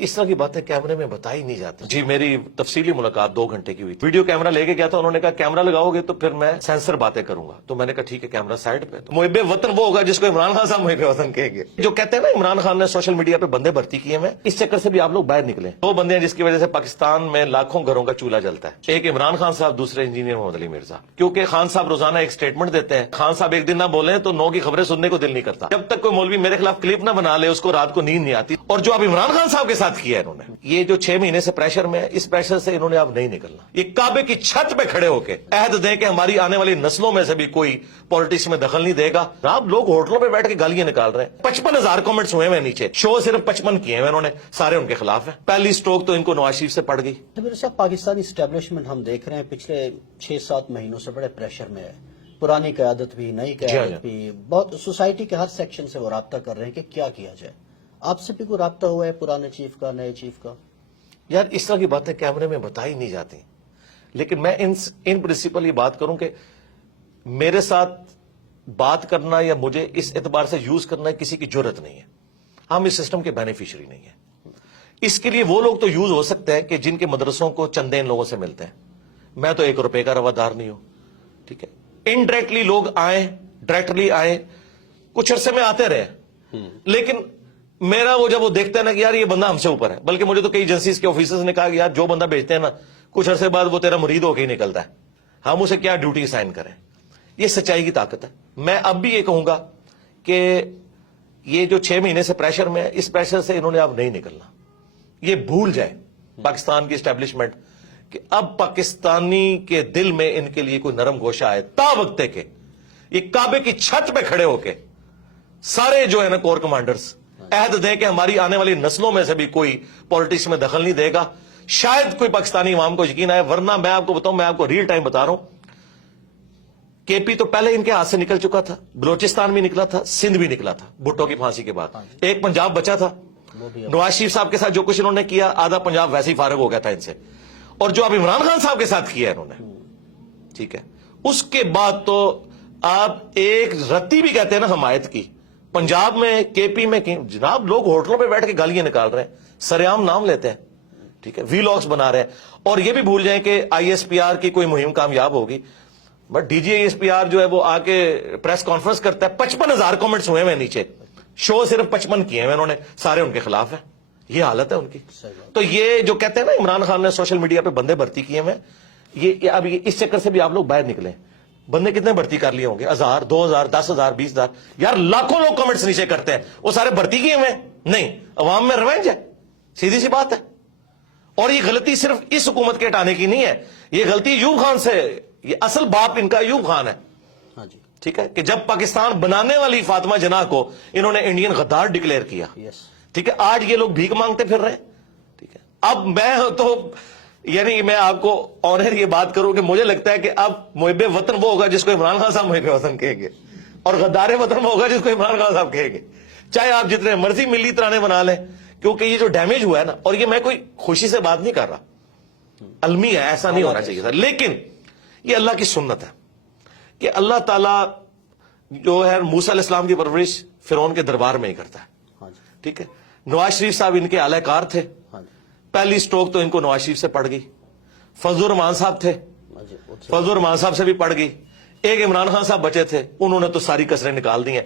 اس طرح کی باتیں کیمرے میں بتائی نہیں جاتی. جی میری تفصیلی ملاقات 2 گھنٹے کی ہوئی تھی. ویڈیو کیمرہ لے کے گیا تھا, انہوں نے کہا کیمرہ لگاؤ گے تو پھر میں سینسر باتیں کروں گا. تو میں نے کہا ٹھیک ہے کیمرہ سائڈ پہ. تو محب وطن وہ ہوگا جس کو عمران خان صاحب محب وطن کہیں گے. جو کہتے ہیں نا عمران خان نے سوشل میڈیا پہ بندے بھرتی کیے ہیں, اس چکر سے بھی آپ لوگ باہر نکلیں. 2 بندے ہیں جس کی وجہ سے پاکستان میں لاکھوں گھروں کا چولہا جلتا ہے. ایک عمران خان صاحب, دوسرے انجینئر محمد علی مرزا. کیونکہ خان صاحب روزانہ ایک سٹیٹمنٹ دیتے ہیں, خان صاحب ایک دن نہ بولیں تو 9 کی خبریں سننے کو دل نہیں کرتا. جب تک کوئی مولوی میرے خلاف کلپ نہ بنا لے اس کو رات کو نیند نہیں آتی. اور جو اب عمران خان صاحب کے ساتھ کیا ہے انہوں نے, یہ جو 6 مہینے سے پریشر میں ہے, اس پریشر سے انہوں نے اب نہیں نکلنا. یہ کعبے کی چھت پہ کھڑے ہو کے عہد دیں کہ ہماری آنے والی نسلوں میں سے بھی کوئی پالیٹکس میں دخل نہیں دے گا. آپ لوگ ہوٹلوں پہ بیٹھ کے گالیاں نکال رہے ہیں. 55,000 کامنٹس ہوئے ہیں نیچے, شو صرف 55 کیے ہیں انہوں نے, سارے ان کے خلاف ہیں. پہلی سٹروک تو ان کو نواز شریف سے پڑ گئی. میرے صاحب پاکستانی اسٹیبلشمنٹ ہم دیکھ رہے ہیں پچھلے 6-7 مہینوں سے بڑے پریشر میں ہے. پرانی قیادت بھی, نئی قیادت بھی, بہت سوسائٹی کے ہر سیکشن سے وہ رابطہ کر رہے ہیں کہ کیا کیا جائے. آپ سے بھی کوئی رابطہ ہوا ہے پرانے چیف کا, نئے چیف کا؟ یار اس طرح کی باتیں کیمرے میں بتائی نہیں جاتی. لیکن میں ان پرنسپل یہ بات کروں کہ میرے ساتھ بات کرنا یا مجھے اس اعتبار سے یوز کرنا کسی کی جرت نہیں ہے. ہم اس سسٹم کے بینیفیشری نہیں ہیں. اس کے لیے وہ لوگ تو یوز ہو سکتے ہیں کہ جن کے مدرسوں کو چندے ان لوگوں سے ملتے ہیں. میں تو 1 روپے کا روادار نہیں ہوں. ٹھیک ہے, انڈائریکٹلی لوگ آئیں, ڈائریکٹلی آئیں, کچھ عرصے میں آتے رہے, لیکن میرا وہ جب وہ دیکھتا ہے نا کہ یار یہ بندہ ہم سے اوپر ہے. بلکہ مجھے تو کئی ایجنسیز کے آفیسرز نے کہا کہ یار جو بندہ بھیجتے ہیں نا کچھ عرصے بعد وہ تیرا مرید ہو کے ہی نکلتا ہے, ہم اسے کیا ڈیوٹی اسائن کریں. یہ سچائی کی طاقت ہے. میں اب بھی یہ کہوں گا کہ یہ جو 6 مہینے سے پریشر میں ہے, اس پریشر سے انہوں نے اب نہیں نکلنا. یہ بھول جائے پاکستان کی اسٹیبلشمنٹ کہ اب پاکستانی کے دل میں ان کے لیے کوئی نرم گوشہ آئے. تا وقت ہے کہ یہ کعبے کی چھت پہ کھڑے ہو کے سارے جو ہے نا کور کمانڈرز عہد دیں کہ ہماری آنے والی نسلوں میں سے بھی کوئی پالیٹکس میں دخل نہیں دے گا. شاید کوئی پاکستانی عوام کو یقین آئے, ورنہ میں آپ کو بتاؤں, میں آپ کو ریئل ٹائم بتا رہا ہوں, کے پی تو پہلے ان کے ہاتھ سے نکل چکا تھا, بلوچستان بھی نکلا تھا, سندھ بھی نکلا تھا بھٹو کی پھانسی کے بعد. ایک پنجاب بچا تھا. نواز شریف صاحب کے ساتھ جو کچھ انہوں نے کیا, آدھا پنجاب ویسے ہی فارغ ہو گیا تھا ان سے. اور جو اب عمران خان صاحب کے ساتھ کیا ہے انہوں نے, ٹھیک ہے, اس کے بعد تو آپ ایک رتی بھی کہتے ہیں نا حمایت کی. پنجاب میں, کے پی میں جناب لوگ ہوٹلوں پہ بیٹھ کے گالیاں نکال رہے ہیں, سرعام نام لیتے ہیں, ٹھیک ہے, وی لاگس بنا رہے ہیں. اور یہ بھی بھول جائیں کہ آئی ایس پی آر کی کوئی مہم کامیاب ہوگی, but D G I S P R جو ہے وہ آ کے پریس کانفرنس کرتا ہے. 55,000 کامنٹس ہوئے ہیں نیچے, شو صرف 55 کیے ہیں انہوں نے, سارے ان کے خلاف ہیں. یہ حالت ہے ان کی. تو یہ جو کہتے ہیں نا عمران خان نے سوشل میڈیا پہ بندے بھرتی کیے ہیں, یہ اب اس چکر سے بھی آپ لوگ باہر نکلیں. بندے کتنے بھرتی کر لیے ہوں گے؟ 1000, 2000, 10,000, 20,000. یار لاکھوں لوگ کمنٹس نیچے کرتے ہیں, وہ سارے بھرتی کیے ہوئے نہیں. عوام میں ریونج ہے, سیدھی سی بات ہے. اور یہ غلطی صرف اس حکومت کے ہٹانے کی نہیں ہے, یہ غلطی ایوب خان سے, یہ اصل باپ ان کا ایوب خان ہے. ٹھیک ہے, کہ جب پاکستان بنانے والی فاطمہ جناح کو انہوں نے انڈین غدار ڈکلیئر کیا, ٹھیک ہے, آج یہ لوگ بھیک مانگتے پھر رہے. ٹھیک ہے, اب میں تو یعنی میں آپ کو آنر یہ بات کروں کہ مجھے لگتا ہے کہ اب محب وطن وہ ہوگا جس کو عمران خان صاحب محب وطن کہیں گے, اور غدار وطن وہ ہوگا جس کو عمران خان صاحب کہیں گے. چاہے آپ جتنے مرضی ملی ترانے بنا لیں, کیونکہ یہ جو ڈیمیج ہوا ہے نا, اور یہ میں کوئی خوشی سے بات نہیں کر رہا, المی ہے, ایسا نہیں ہونا چاہیے تھا, لیکن یہ اللہ کی سنت ہے کہ اللہ تعالیٰ جو ہے موسیٰ علیہ السلام کی پرورش فرعون کے دربار میں ہی کرتا ہے. ٹھیک ہے, نواز شریف صاحب ان کے اعلی کار تھے, پہلی سٹروک تو ان کو نواز شریف سے پڑ گئی. فضل الرحمان صاحب تھے, فضل الرحمان صاحب سے بھی پڑ گئی. ایک عمران خان صاحب بچے تھے, انہوں نے تو ساری کسریں نکال دی ہیں.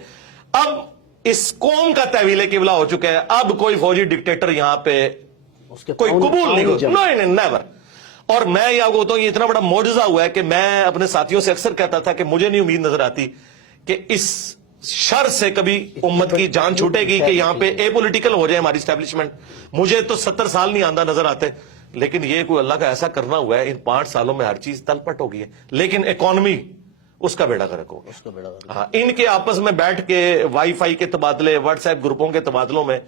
اب اس قوم کا تحویل قبلہ ہو چکا ہے, اب کوئی فوجی ڈکٹیٹر یہاں پہ کوئی قبول نہیں ہوگا, نیور. اور میں یہ آپ کو بتاؤں, یہ اتنا بڑا معجزہ ہوا ہے کہ میں اپنے ساتھیوں سے اکثر کہتا تھا کہ مجھے نہیں امید نظر آتی کہ اس شر سے کبھی امت کی جان چھوٹے گی کہ یہاں پہ اے پولیٹیکل ہو جائے ہماری اسٹیبلشمنٹ. مجھے تو 70 سال نہیں آندہ نظر آتے, لیکن یہ کوئی اللہ کا ایسا کرنا ہوا ہے, ان 5 سالوں میں ہر چیز تل پٹ ہو گئی ہے. لیکن اکانومی اس کا بیڑا غرق ہو گیا. ہاں, ان کے آپس میں بیٹھ کے وائی فائی کے تبادلے, واٹس ایپ گروپوں کے تبادلوں میں,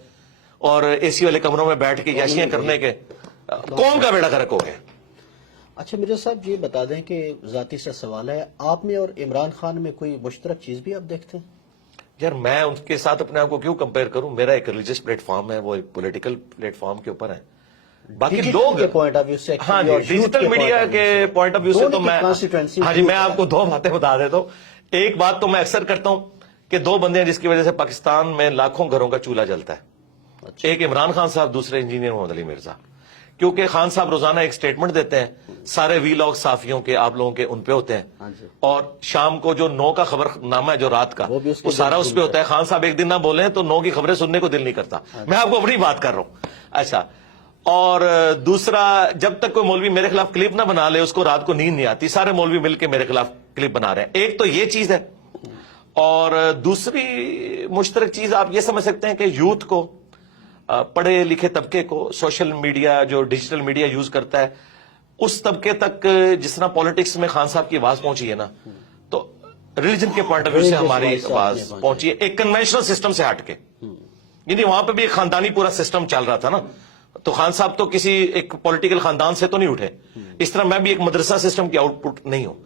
اور اے سی والے کمروں میں بیٹھ کے یاشیاں کرنے کے, قوم کا بیڑا غرق ہو گیا. اچھا مرزا صاحب یہ بتا دیں کہ ذاتی سے سوال ہے, آپ میں اور عمران خان میں کوئی مشترک چیز بھی آپ دیکھتے ہیں؟ یار میں ان کے ساتھ اپنے آپ کو کیوں کمپیئر کروں, میرا ایک ریلیجس پلیٹ فارم ہے, وہ ایک پولیٹیکل پلیٹ فارم کے اوپر ہے. باقی لوگ ہاں جی, ڈیجیٹل میڈیا کے پوائنٹ آف ویو سے تو میں, ہاں جی, میں آپ کو 2 باتیں بتا دیتا ہوں. ایک بات تو میں اکثر کرتا ہوں کہ 2 بندے ہیں جس کی وجہ سے پاکستان میں لاکھوں گھروں کا چولہا جلتا ہے. ایک عمران خان صاحب, دوسرے انجینئر محمد علی مرزا. کیونکہ خان صاحب روزانہ ایک سٹیٹمنٹ دیتے ہیں, سارے وی لاگ صحافیوں کے آپ لوگوں کے ان پہ ہوتے ہیں, اور شام کو جو 9 کا خبر نامہ ہے جو رات کا, وہ سارا اس پہ ہوتا ہے. خان صاحب ایک دن نہ بولیں تو 9 کی خبریں سننے کو دل نہیں کرتا. میں آپ کو اپنی بات کر رہا ہوں. اچھا, اور دوسرا, جب تک کوئی مولوی میرے خلاف کلپ نہ بنا لے اس کو رات کو نیند نہیں آتی. سارے مولوی مل کے میرے خلاف کلپ بنا رہے ہیں. ایک تو یہ چیز ہے, اور دوسری مشترک چیز آپ یہ سمجھ سکتے ہیں کہ یوتھ کو, پڑھے لکھے طبقے کو, سوشل میڈیا جو ڈیجیٹل میڈیا یوز کرتا ہے, اس طبقے تک جس طرح پالیٹکس میں خان صاحب کی آواز پہنچی ہے نا, تو ریلیجن کے پوائنٹ آف ویو سے ہماری آواز پہنچی ہے ایک کنونشنل سسٹم سے ہٹ کے. یعنی وہاں پہ بھی ایک خاندانی پورا سسٹم چل رہا تھا نا, تو خان صاحب تو کسی ایک پولیٹیکل خاندان سے تو نہیں اٹھے, اس طرح میں بھی ایک مدرسہ سسٹم کی آؤٹ پٹ نہیں ہوں.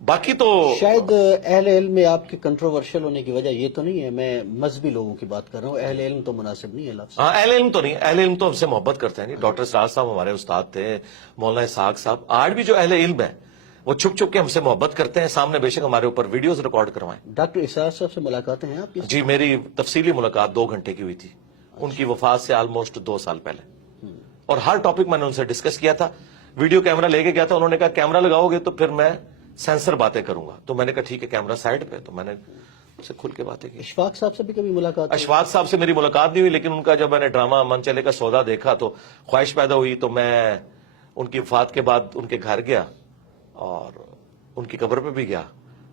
باقی تو شاید اہل علم میں آپ کے کنٹروورشل ہونے کی وجہ یہ تو نہیں ہے, میں مذہبی لوگوں کی بات کر رہا ہوں, اہل علم تو مناسب نہیں ہے لفظ. ہاں, اہل علم تو نہیں, اہل علم تو ہم سے محبت کرتے ہیں. نہیں, ڈاکٹر سراج صاحب ہمارے استاد تھے, مولانا اسحاق صاحب, آج بھی جو اہل علم ہے وہ چھپ چھپ کے ہم سے محبت کرتے ہیں. سامنے بے شک ہمارے اوپر ویڈیوز ریکارڈ کروائیں. ڈاکٹر اسحاق صاحب سے ملاقاتیں ہیں آپ کی؟ جی, میری تفصیلی ملاقات 2 گھنٹے کی ہوئی تھی. ان کی وفات سے آلموسٹ 2 سال پہلے, اور ہر ٹاپک میں نے ان سے ڈسکس کیا تھا. ویڈیو کیمرہ لے کے گیا تھا, انہوں نے کہا کیمرہ لگاؤ گے تو پھر میں سینسر باتیں کروں گا. تو میں نے کہا ٹھیک ہے, کیمرہ سائڈ پہ. تو میں نے ان سے کھل کے باتیں کی. اشفاق صاحب سے بھی کبھی ملاقات ہوئی؟ اشفاق صاحب سے میری ملاقات نہیں ہوئی, لیکن ان کا جب میں نے ڈرامہ من چلے کا سودا دیکھا تو خواہش پیدا ہوئی. تو میں ان کی وفات کے بعد ان کے گھر گیا اور ان کی قبر پہ بھی گیا.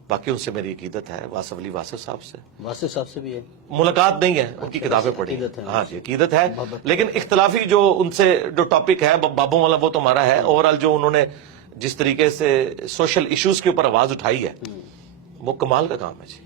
باقی ان سے میری عقیدت ہے. واصف علی واصف صاحب سے, واصف صاحب سے بھی ہے ملاقات نہیں ہے, ان کی کتابیں پڑھی. ہاں جی, عقیدت ہے, لیکن اختلافی جو ان سے جو ٹاپک ہے بابوں والا وہ تو ہمارا ہے. اوورآل جو انہوں نے جس طریقے سے سوشل ایشوز کے اوپر آواز اٹھائی ہے وہ کمال کا کام ہے. جی,